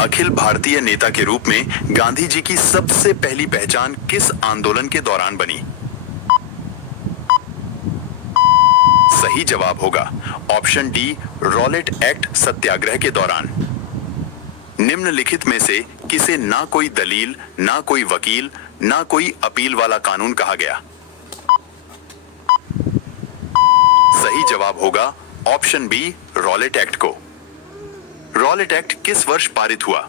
अखिल भारतीय नेता के रूप में गांधी जी की सबसे पहली पहचान किस आंदोलन के दौरान बनी? सही जवाब होगा ऑप्शन डी, रॉलेट एक्ट सत्याग्रह के दौरान। निम्नलिखित में से किसे ना कोई दलील, ना कोई वकील, ना कोई अपील वाला कानून कहा गया? सही जवाब होगा ऑप्शन बी, रॉलेट एक्ट को। रॉलेट एक्ट किस वर्ष पारित हुआ?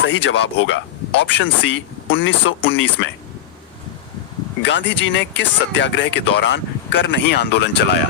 सही जवाब होगा ऑप्शन सी, 1919 में। गांधी जी ने किस सत्याग्रह के दौरान कर नहीं आंदोलन चलाया?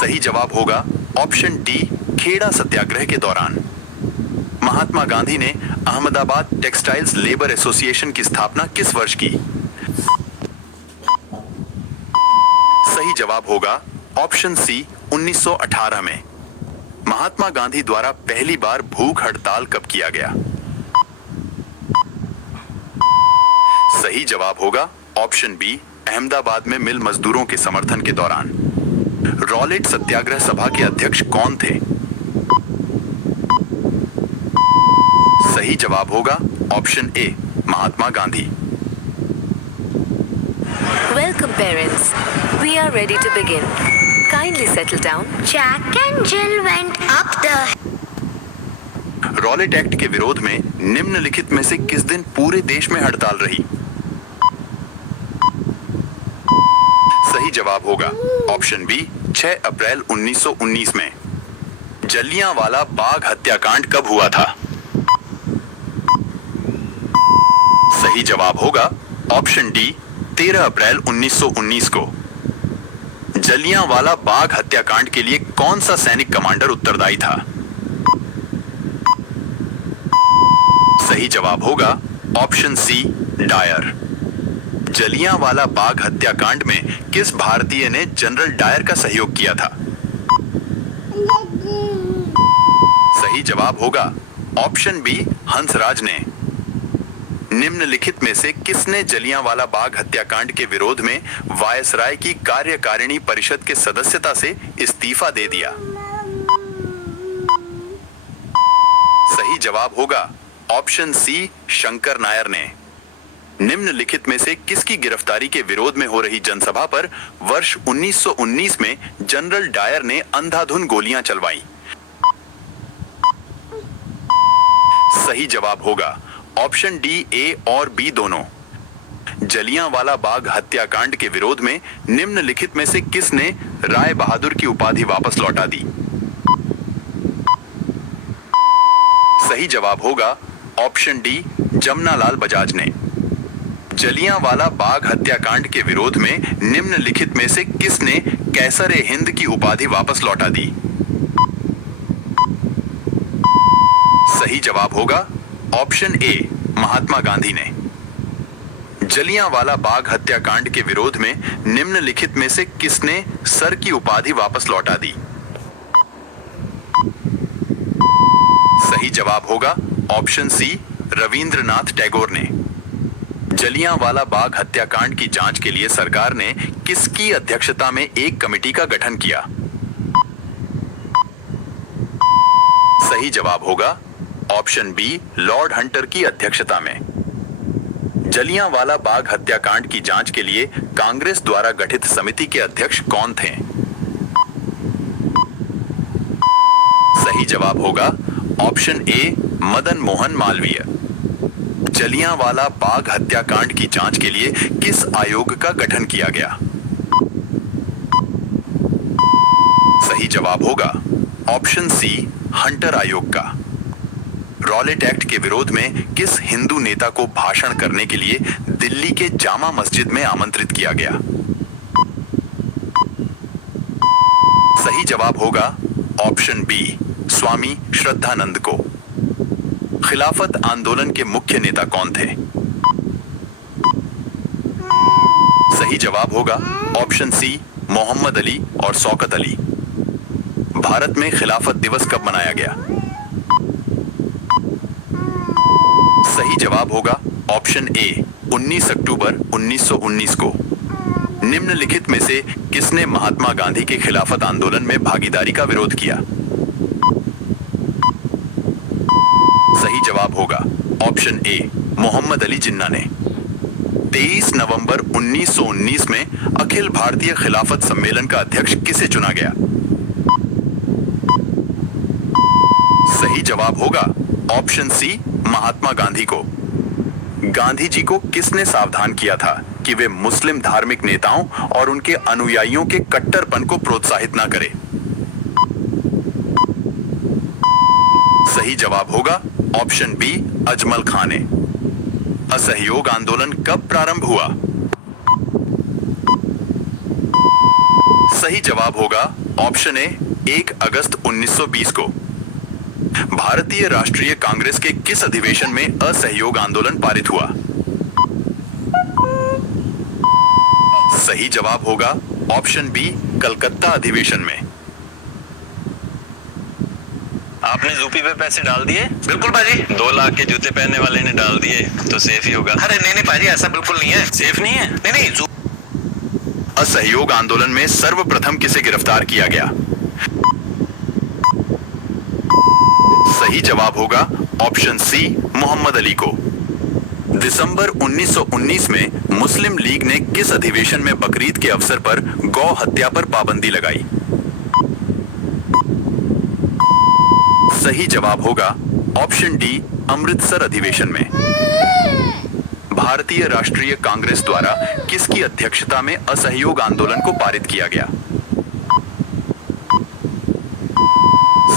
सही जवाब होगा ऑप्शन डी, खेड़ा सत्याग्रह के दौरान। महात्मा गांधी ने अहमदाबाद टेक्सटाइल्स लेबर एसोसिएशन की स्थापना किस वर्ष की? सही जवाब होगा ऑप्शन सी, 1918 में। महात्मा गांधी द्वारा पहली बार भूख हड़ताल कब किया गया? सही जवाब होगा ऑप्शन बी, अहमदाबाद में मिल मजदूरों के समर्थन के दौरान। रॉलेट सत्याग्रह सभा के अध्यक्ष कौन थे? सही जवाब होगा option A, Mahatma Gandhi. Welcome parents. We are ready to begin. Kindly settle down. Jack and Jill went up the Rowlatt act के विरोध में निम्नलिखित में से किस दिन पूरे देश में हड़ताल रही? सही जवाब होगा ऑप्शन बी, 6 अप्रैल 1919 में। जलियांवाला बाग हत्याकांड कब हुआ था? सही जवाब होगा ऑप्शन डी, 13 अप्रैल 1919 को। जलियांवाला बाग हत्याकांड के लिए कौन सा सैनिक कमांडर उत्तरदायी था? सही जवाब होगा ऑप्शन सी, डायर। जलियांवाला बाग हत्याकांड में किस भारतीय ने जनरल डायर का सहयोग किया था? सही जवाब होगा ऑप्शन बी, हंसराज ने। निम्नलिखित में से किसने जलियांवाला बाग हत्याकांड के विरोध में वायसराय की कार्यकारिणी परिषद के सदस्यता से इस्तीफा दे दिया? सही जवाब होगा ऑप्शन सी, शंकर नायर ने। निम्नलिखित में से किसकी गिरफ्तारी के विरोध में हो रही जनसभा पर वर्ष 1919 में जनरल डायर ने अंधाधुन गोलियां चलवाई? सही जवाब होगा ऑप्शन डी, ए और बी दोनों। जलियांवाला बाग हत्याकांड के विरोध में निम्नलिखित में से किसने राय बहादुर की उपाधि वापस लौटा दी? सही जवाब होगा ऑप्शन डी, जमनालाल बजाज ने। जलियांवाला बाग हत्याकांड के विरोध में निम्नलिखित में से किसने कैसर-ए-हिंद की उपाधि वापस लौटा दी? सही जवाब होगा ऑप्शन ए, महात्मा गांधी ने। जलियांवाला बाग हत्याकांड के विरोध में निम्नलिखित में से किसने सर की उपाधि वापस लौटा दी? सही जवाब होगा ऑप्शन सी, रविंद्रनाथ टैगोर ने। जलियांवाला बाग हत्याकांड की जांच के लिए सरकार ने किसकी अध्यक्षता में एक कमेटी का गठन किया? सही जवाब होगा ऑप्शन बी, लॉर्ड हंटर की अध्यक्षता में। जलियांवाला बाग हत्याकांड की जांच के लिए कांग्रेस द्वारा गठित समिति के अध्यक्ष कौन थे? सही जवाब होगा ऑप्शन ए, मदन मोहन मालवीय। जलियांवाला बाग हत्याकांड की जांच के लिए किस आयोग का गठन किया गया? सही जवाब होगा ऑप्शन सी, हंटर आयोग का। रॉलेट एक्ट के विरोध में किस हिंदू नेता को भाषण करने के लिए दिल्ली के जामा मस्जिद में आमंत्रित किया गया? सही जवाब होगा ऑप्शन बी, स्वामी श्रद्धानंद को। खिलाफत आंदोलन के मुख्य नेता कौन थे? सही जवाब होगा ऑप्शन सी, मोहम्मद अली और शौकत अली। भारत में खिलाफत दिवस कब मनाया गया? सही जवाब होगा ऑप्शन ए, 19 अक्टूबर 1919 को। निम्नलिखित में से किसने महात्मा गांधी के खिलाफत आंदोलन में भागीदारी का विरोध किया? सही जवाब होगा ऑप्शन ए मोहम्मद अली जिन्ना ने। 23 नवंबर 1919 में अखिल भारतीय खिलाफत सम्मेलन का अध्यक्ष किसे चुना गया? सही जवाब होगा ऑप्शन सी महात्मा गांधी को। गांधी जी को किसने सावधान किया था कि वे मुस्लिम धार्मिक नेताओं और उनके अनुयायियों के कट्टरपन को प्रोत्साहित न करें? सही जवाब होगा ऑप्शन बी अजमल खां ने। असहयोग आंदोलन कब प्रारंभ हुआ? सही जवाब होगा ऑप्शन ए 1 अगस्त 1920 को। भारतीय राष्ट्रीय कांग्रेस के किस अधिवेशन में असहयोग आंदोलन पारित हुआ? सही जवाब होगा ऑप्शन बी कलकत्ता अधिवेशन में। आपने यूपी पे पैसे डाल दिए? बिल्कुल भाजी। 2 लाख के जूते पहनने वाले ने डाल दिए तो सेफ ही होगा। अरे नहीं भाजी, ऐसा बिल्कुल नहीं है। सेफ नहीं है? नहीं। असहयोग आंदोलन में सर्वप्रथम किसे गिरफ्तार किया गया? सही जवाब होगा ऑप्शन सी मोहम्मद अली को। दिसंबर 1919 में मुस्लिम लीग ने किस अधिवेशन में बकरीद के अवसर पर गौ हत्या पर पाबंदी लगाई? सही जवाब होगा ऑप्शन डी अमृतसर अधिवेशन में। भारतीय राष्ट्रीय कांग्रेस द्वारा किसकी अध्यक्षता में असहयोग आंदोलन को पारित किया गया?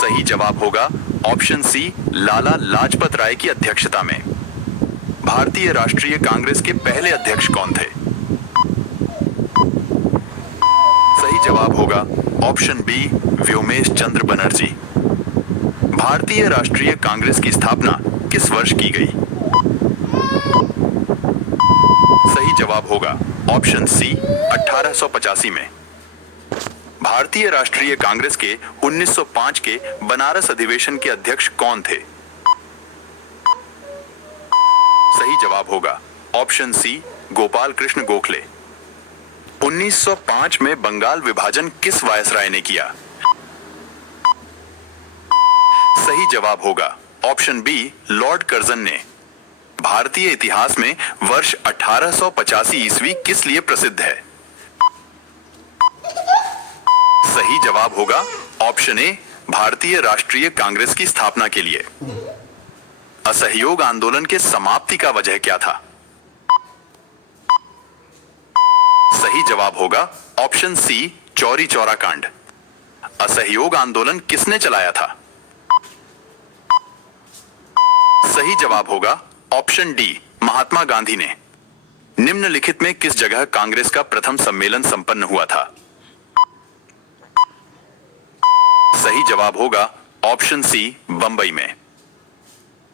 सही जवाब होगा ऑप्शन सी लाला लाजपत राय की अध्यक्षता में। भारतीय राष्ट्रीय कांग्रेस के पहले अध्यक्ष कौन थे? सही जवाब होगा ऑप्शन बी व्योमेश चंद्र बनर्जी। भारतीय राष्ट्रीय कांग्रेस की स्थापना किस वर्ष की गई? सही जवाब होगा ऑप्शन सी 1885 में। भारतीय राष्ट्रीय कांग्रेस के 1905 के बनारस अधिवेशन के अध्यक्ष कौन थे? सही जवाब होगा ऑप्शन सी गोपाल कृष्ण गोखले। 1905 में बंगाल विभाजन किस वायसराय ने किया? सही जवाब होगा ऑप्शन बी लॉर्ड कर्जन ने। भारतीय इतिहास में वर्ष 1885 ईस्वी किस लिए प्रसिद्ध है? सही जवाब होगा ऑप्शन ए भारतीय राष्ट्रीय कांग्रेस की स्थापना के लिए। असहयोग आंदोलन के समाप्ति का वजह क्या था? सही जवाब होगा ऑप्शन सी चौरी चौरा कांड। असहयोग आंदोलन किसने चलाया था? सही जवाब होगा ऑप्शन डी महात्मा गांधी ने। निम्नलिखित में किस जगह कांग्रेस का प्रथम सम्मेलन संपन्न हुआ था? सही जवाब होगा ऑप्शन सी बंबई में।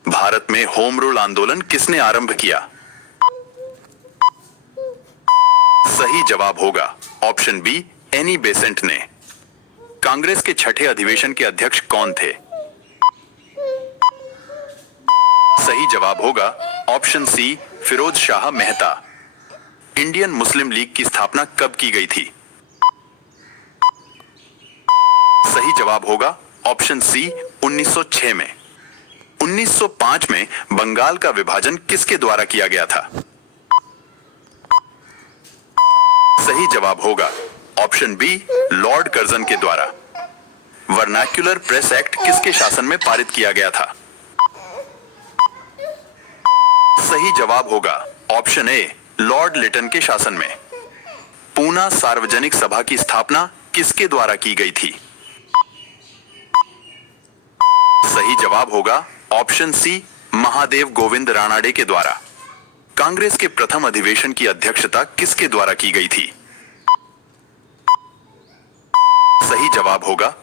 भारत में होम रूल आंदोलन किसने आरंभ किया? सही जवाब होगा ऑप्शन बी एनी बेसेंट ने। कांग्रेस के छठे अधिवेशन के अध्यक्ष कौन थे? सही जवाब होगा option C Firoz Shah Mehta. Indian Muslim League की स्थापना कब की गई थी? सही जवाब होगा ऑप्शन सी 1906 में। 1905 में बंगाल का विभाजन किसके द्वारा किया गया था? सही जवाब होगा ऑप्शन बी लॉर्ड कर्जन के द्वारा। वर्नाक्युलर प्रेस एक्ट किसके शासन में पारित किया गया था? सही जवाब होगा ऑप्शन ए लॉर्ड लिटन के शासन में। पूना सार्वजनिक सभा की स्थापना किसके द्वारा की गई थी? सही जवाब होगा ऑप्शन सी महादेव गोविंद रानाडे के द्वारा। कांग्रेस के प्रथम अधिवेशन की अध्यक्षता किसके द्वारा की गई थी? सही जवाब होगा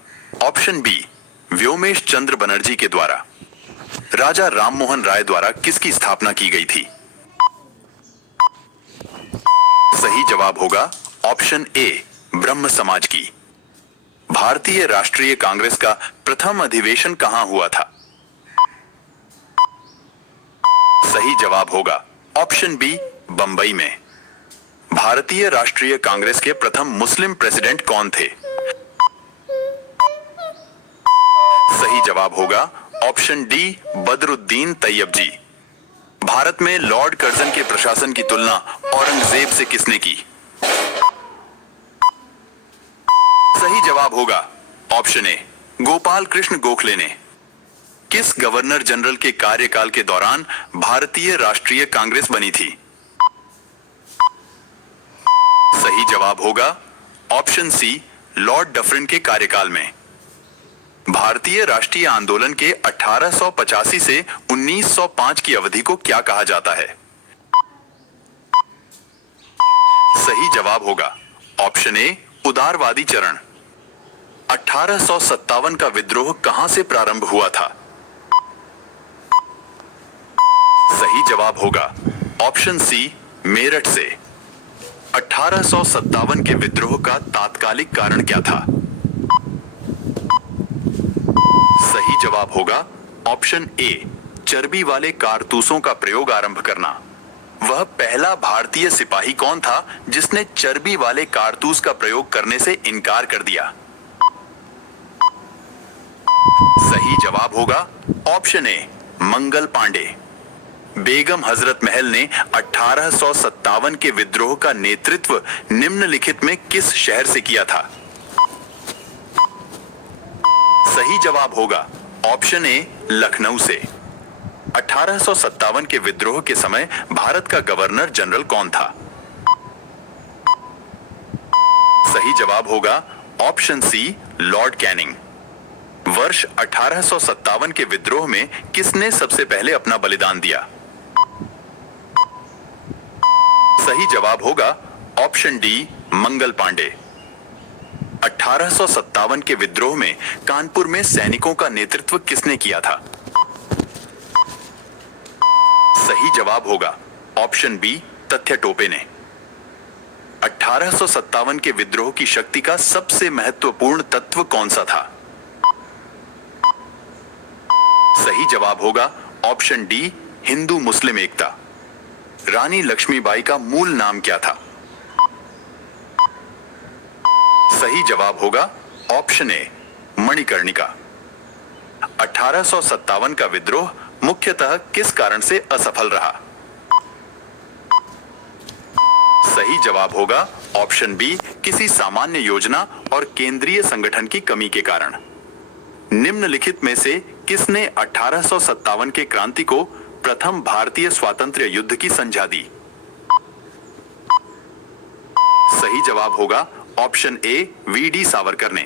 ऑप्शन बी व्योमेश चंद्र बनर्जी के द्वारा। राजा राममोहन राय द्वारा किसकी स्थापना की गई थी? सही जवाब होगा ऑप्शन ए ब्रह्म समाज की। भारतीय राष्ट्रीय कांग्रेस का प्रथम अधिवेशन कहां हुआ था? सही जवाब होगा ऑप्शन बी बंबई में। भारतीय राष्ट्रीय कांग्रेस के प्रथम मुस्लिम प्रेसिडेंट कौन थे? सही जवाब होगा ऑप्शन डी बदरुद्दीन तैयब जी। भारत में लॉर्ड कर्जन के प्रशासन की तुलना औरंगजेब से किसने की? सही जवाब होगा ऑप्शन ए गोपाल कृष्ण गोखले ने। किस गवर्नर जनरल के कार्यकाल के दौरान भारतीय राष्ट्रीय कांग्रेस बनी थी? सही जवाब होगा ऑप्शन सी लॉर्ड डफरिन के कार्यकाल में। भारतीय राष्ट्रीय आंदोलन के 1885 से 1905 की अवधि को क्या कहा जाता है? सही जवाब होगा ऑप्शन ए उदारवादी चरण। 1857 का विद्रोह कहां से प्रारंभ हुआ था? सही जवाब होगा ऑप्शन सी मेरठ से। 1857 के विद्रोह का तात्कालिक कारण क्या था? सही जवाब होगा ऑप्शन ए चर्बी वाले कारतूसों का प्रयोग आरंभ करना। वह पहला भारतीय सिपाही कौन था जिसने चर्बी वाले कारतूस का प्रयोग करने से इनकार कर दिया? सही जवाब होगा ऑप्शन ए मंगल पांडे। बेगम हजरत महल ने 1857 के विद्रोह का नेतृत्व निम्नलिखित में किस शहर से किया था? सही जवाब होगा ऑप्शन ए लखनऊ से। 1857 के विद्रोह के समय भारत का गवर्नर जनरल कौन था? सही जवाब होगा ऑप्शन सी लॉर्ड कैनिंग। वर्ष 1857 के विद्रोह में किसने सबसे पहले अपना बलिदान दिया? सही जवाब होगा ऑप्शन डी मंगल पांडे। 1857 के विद्रोह में कानपुर में सैनिकों का नेतृत्व किसने किया था? सही जवाब होगा ऑप्शन बी तथ्य टोपे ने। 1857 के विद्रोह की शक्ति का सबसे महत्वपूर्ण तत्व कौन सा था? सही जवाब होगा ऑप्शन डी हिंदू मुस्लिम एकता। रानी लक्ष्मीबाई का मूल नाम क्या था? सही जवाब होगा ऑप्शन ए मणिकर्णिका। 1857 का विद्रोह मुख्यतः किस कारण से असफल रहा? सही जवाब होगा ऑप्शन बी किसी सामान्य योजना और केंद्रीय संगठन की कमी के कारण। निम्नलिखित में से किसने 1857 के क्रांति को प्रथम भारतीय स्वातंत्र्य युद्ध की संज्ञा दी? सही जवाब होगा ऑप्शन ए वीडी सावरकर ने।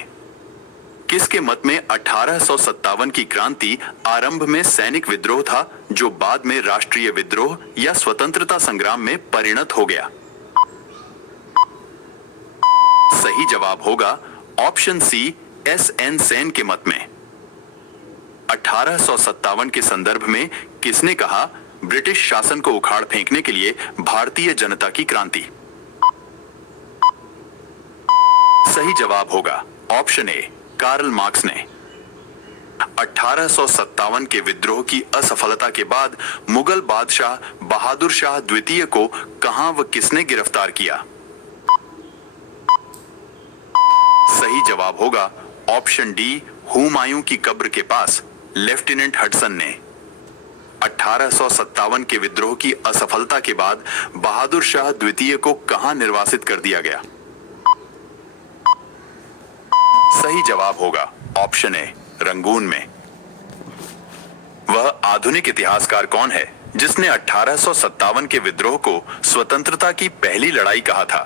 किसके मत में 1857 की क्रांति आरंभ में सैनिक विद्रोह था जो बाद में राष्ट्रीय विद्रोह या स्वतंत्रता संग्राम में परिणत हो गया? सही जवाब होगा option C S N Sen के मत में। 1857 के संदर्भ में किसने कहा ब्रिटिश शासन को उखाड़ फेंकने के लिए भारतीय जनता की क्रांति? सही जवाब होगा ऑप्शन ए कार्ल मार्क्स ने। 1857 के विद्रोह की असफलता के बाद मुगल बादशाह बहादुर शाह द्वितीय को कहां व किसने गिरफ्तार किया? सही जवाब होगा ऑप्शन डी हुमायूं की कब्र के पास लेफ्टिनेंट हडसन ने। 1857 के विद्रोह की असफलता के बाद बहादुर शाह द्वितीय को कहां निर्वासित कर दिया गया? सही जवाब होगा ऑप्शन ए रंगून में। वह आधुनिक इतिहासकार कौन है जिसने 1857 के विद्रोह को स्वतंत्रता की पहली लड़ाई कहा था?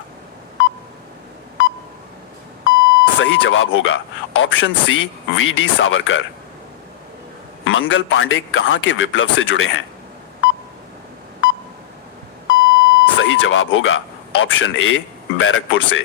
सही जवाब होगा ऑप्शन सी वीडी सावरकर। मंगल पांडे कहां के विप्लव से जुड़े हैं? सही जवाब होगा ऑप्शन ए बैरकपुर से।